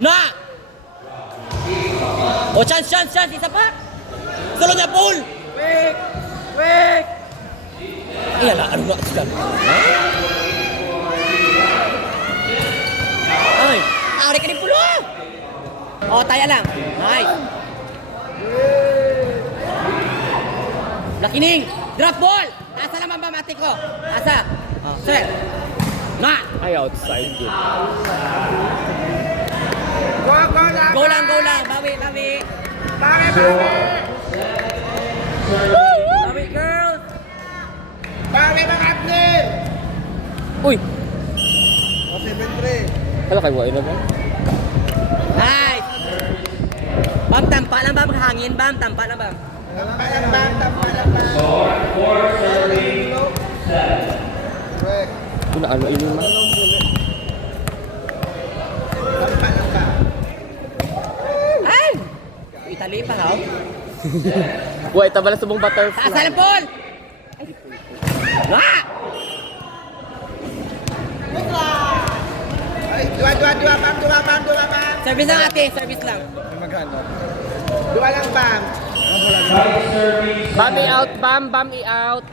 Na! O, chance! Isa pa! Sunod na pool! Quick! Quick! Ay, ala, ano na kasi Ay, ari ka ni pulo! O, taya lang. Nice. Lakining! Drop ball! Asa naman ba mati ko? Asa? Sir! Na! Ay, outside yun. Go lang! Bawi! Bawi, Girls! mga atlet! Uy! O, 7-3. Hala kayo, buhay na ba? Nice! Bam, tampa lang ba? Hangin, bam, tampa lang ba? Tampalan. Correct. Kung ano yun naman. Tampalan ba? Ay! Italy pa, ha? Buhay, tabala sa mong butterfly. Taas na Paul! Ah! Ay, dua, bam. Service lang ate, service lang. Magkano? Dua lang, bam. Bam i-out, bam i-out.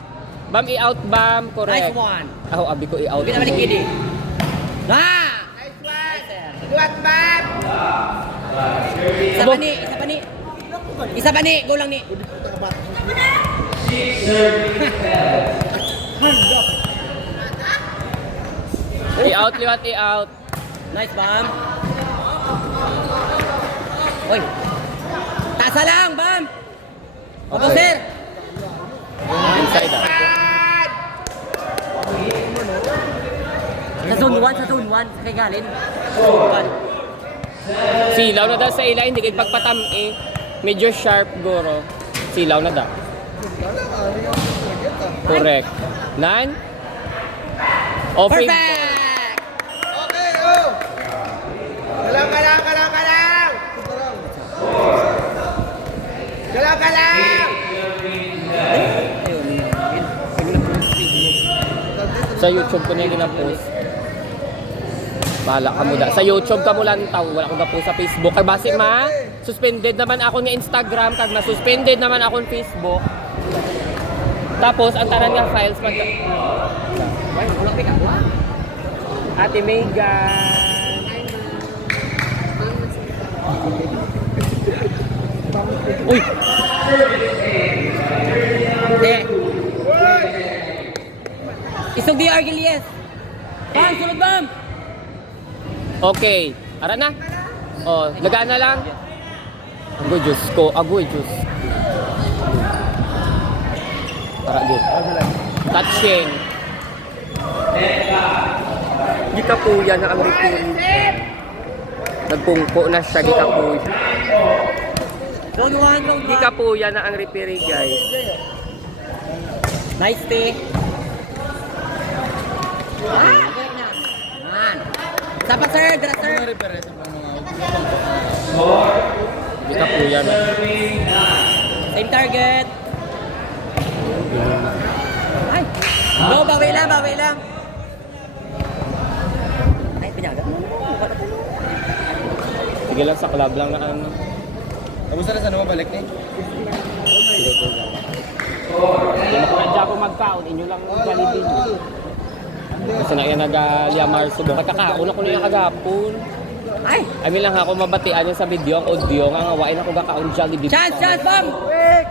Bam i-out, bam. Nice Correct. one. Ako, abi ko i-out. Hindi naman ikidi. Ah! Nice one. Dua, bam. Isa pa ni. Go lang ni. I-out, liwat i-out. Nice, bam. Oy. Tasa lang, bam. Opo, sir. Inside ah. Sa zone 1, kay Galin. Zone Silaw na daw sa ila, hindi kayo pagpatam eh. Medyo sharp, goro. Silaw na daw. Correct. 9. 1. Off Perfect! Okay, oh. Galaw. Sa YouTube ko na yung gina-post. Bahala ka mo da. Sa YouTube ka mo lang tao. Wala akong na-post sa Facebook. Kaya base suspended naman ako ni Instagram. Kag na-suspended naman ako ni Facebook. Tapos, ang tanan nga files mag... Ate Megan. Uy! Hindi. Isog di Argelies. Bam, sunod bam. Okay. Ara na. Oh, lagaan na lang. Agoy, Diyos ko. Agoy, Diyos. Para din. Touching. Gikapuya na ang referee. Nagpungko na siya, gikapuya. Zone 1. Gikapuya na ang referee, guys. Nice stay. Ah, correct na. Man. Sapa sir, dra sir. Gikapuya na. Same target. Ay. Go, bawi lang. Ay, pinaga. Sige lang, sa club lang na ano. Kamusta na sa naman balik ni? Hindi makuradya ako magkaon, inyo lang galibin. Kasi na yan nag-liamar subo. Kakaon ako na yung kagapon. Ay. I mean lang ako mabatian yan sa video, ang audio, nga ngawain ako kakaon Jollibee. Chance, bam. Quick!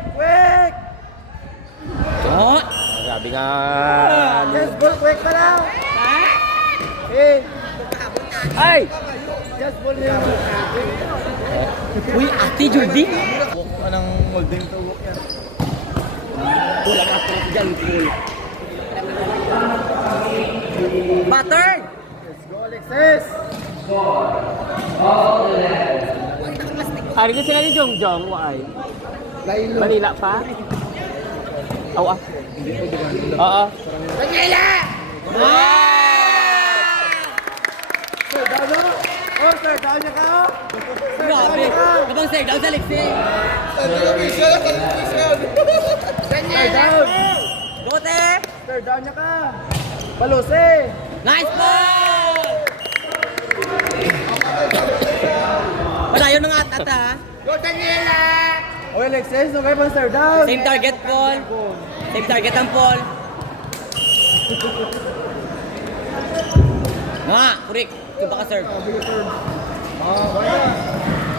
Oh. Grabe nga. Just ball, quick pa lang! Ha? Hey! Ay! Just ball niya. Uy, Ate Judy. Anong molding to walk yan? Wala ka po dyan. Butter. Let's go, Alexis! Ari ko sila ni Jongjong, waay. Lailo. Manila pa? Oo ah. Oo. Manila! Sir, Dano? Oh, sir, down niya ka, oh! Grabe. Kabang sir, down sa Lexi. Sir, down! Gote! Sir, down niya ka! Paluse! Nice ball! ata. Go, Daniela! Oh, Alexis, no kayo pang serve down. Same target, Paul. Same target ang Paul. Nga, kurik. Ito ba ka serve?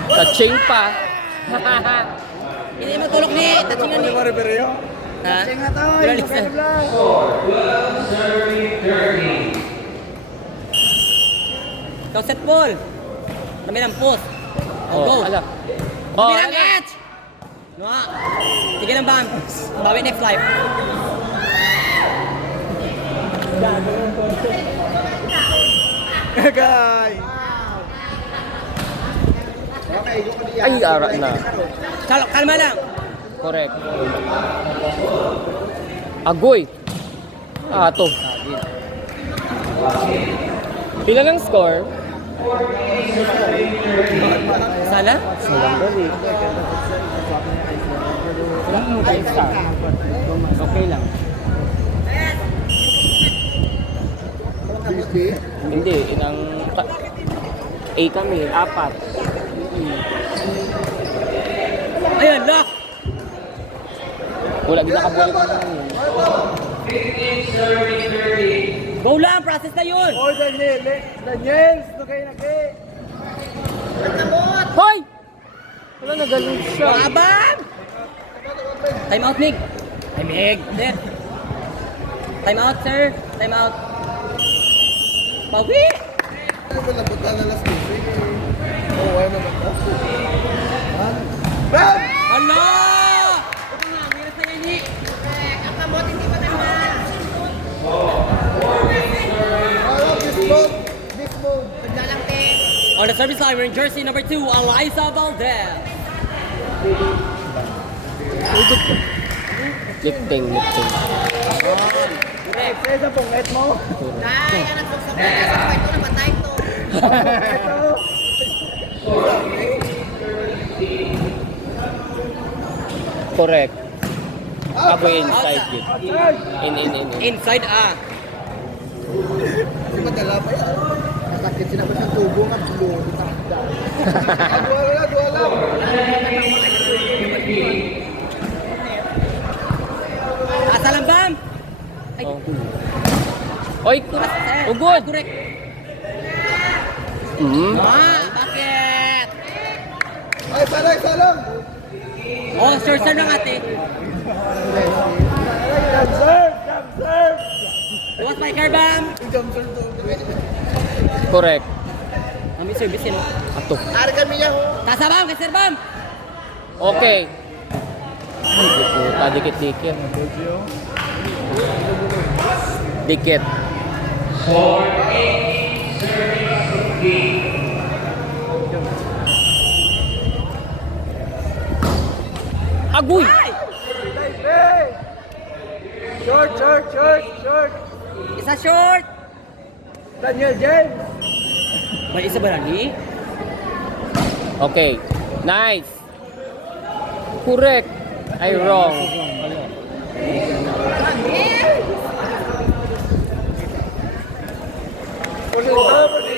Touching pa. Hindi mo tulok ni. Touchingan ni. Ano ba, Riberio? Ha? Check nga tayo. Relax na. Ikaw set, Paul. Kami ng post. Oh, go. Ala. Kami Oh, ng ala. edge. Nga. Sige lang, Bam. Bawi next life. Guys. Okay, go ka diyan. Ay, ara na. Kalma lang. Correct. Agoy. To. Pila ng score? Sala? Okay lang. Hindi, inang A kami, 4. Ayan, lock. Wala ginakabuhay ko lang. Go lang, process na yun. Oh, Daniel. Daniel, no kayo na kayo. Hoy! Wala nagaling siya. Mga Bam! Time out, Mig. Ay, Mig. Sir. Time out, sir. Time out. Bawi! Ano ba nabutan na last week? Oh, why naman? Bam! Hala! Ito nga, meron sa yan, Nick. Ang kamot, hindi pa naman. This move. This move. On the service line, wearing jersey number 2, Eliza Valdez. Lifting. Alexis, ang pungit mo. Ay, ang nagsasabi ka sa kwarto na patay to. Ito. Correct. Aboy inside yun. Outside. In. Inside, Kasi madala pa yan. Nakakit sinabi ng tubo nga. Duwala. Asa lang, Bam? Oy, ugod. Correct. Bakit? Ay, salang. Oh, sure, sir lang ate. Jump serve. Luwas my car, Bam. Jump serve to. Correct. Kami service yun. Ato. Ari kami niya ho. Tasa, Bam, kay Sir Bam. Okay. Ay, di puta, dikit-dikit. Dikit. Agoy! Ay! Hey! Short. Isa short. Daniel James. May isa ba lagi? Okay. Nice. Correct. Ay, wrong.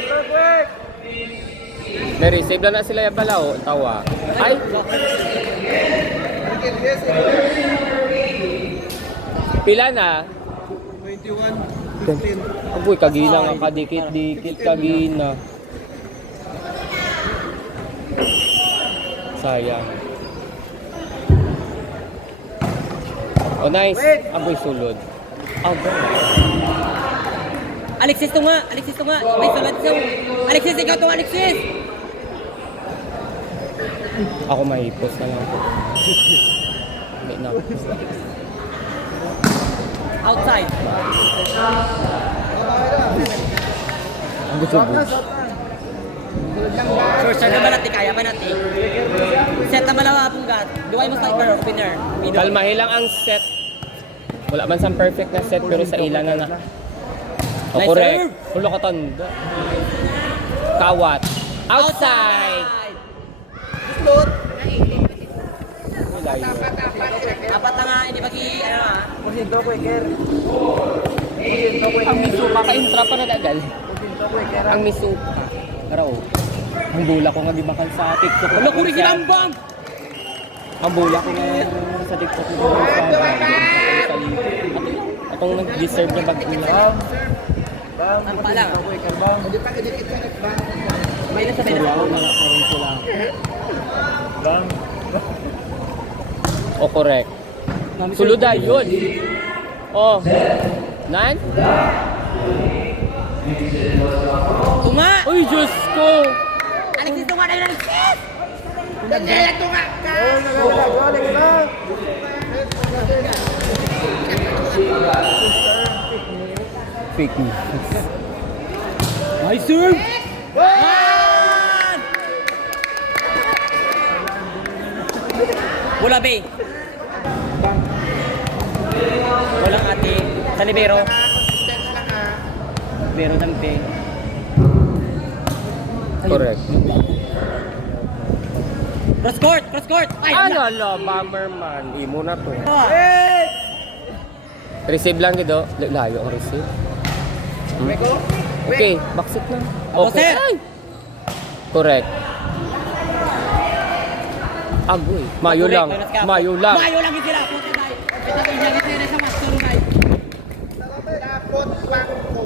Perfect. May receive na sila yung balaw. Tawa. Ay! Pila na? 21. Agoy, kagina nga kadikit-dikit kagina. Sayang. Oh, nice. Agoy, sulod. Alexis to nga. May salat siya. Alexis, ikaw to, Alexis. Ako mahipos na lang. Hindi na. Outside. Ang gusto mo. Sure, sir naman natin. Kaya pa natin. Set na malawa pong gat. Duway mo sniper, opener. Kalmahin lang ang set. Wala man sa perfect na set pero sa ilan na na. Oh, Nice correct. serve. Pulo ka tanda. Kawat. Outside. Float. Layo. Dapat na nga, hindi bagi, ano ha? Porsinto ko iker. Ang misupa ka intra pa na dagal. Ang misupa. Araw. Ang bula ko nga gibakan sa TikTok. Wala ko rin silang bomb! Ang bula ko nga sa TikTok ko sa atong nag-deserve na bag-ulam. Ang pala. Hindi pa kadikit ka ba? May nasa Wala ko na karon ko lang. Bang. O correct. Sulod yun. Oh. Nan? Tunga! Uy, Diyos ko! Alexis, tunga na yun, Alexis! Daniela, tunga ka! Alex na. Fake news. Nice serve! One! Wala, be. Walang ate. Sa libero. Libero ng pe. Correct. Cross court! Cross court! Ay! Ano, lo, Bomberman. Imo na to. Hey! Receive lang dito. Layo ang receive. Okay, backseat na. Ako, Okay. sir. Ay! Correct. Agoy. Mayo lang. Mayo lang. Mayo lang yung sila. Puti tayo. Ito ko yung sila sa master tayo. Tapot bangko.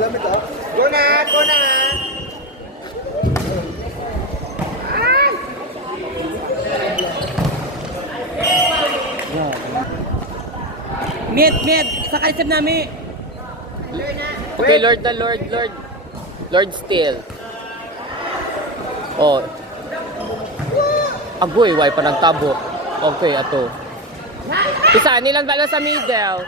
Alam ito? Go na! Go na! Mid! Sa kaisip namin. Okay, Lord the Lord, Lord. Lord still. Oh. Agoy, why pa nagtabo. Okay, ato. Isa, nilang bala sa middle.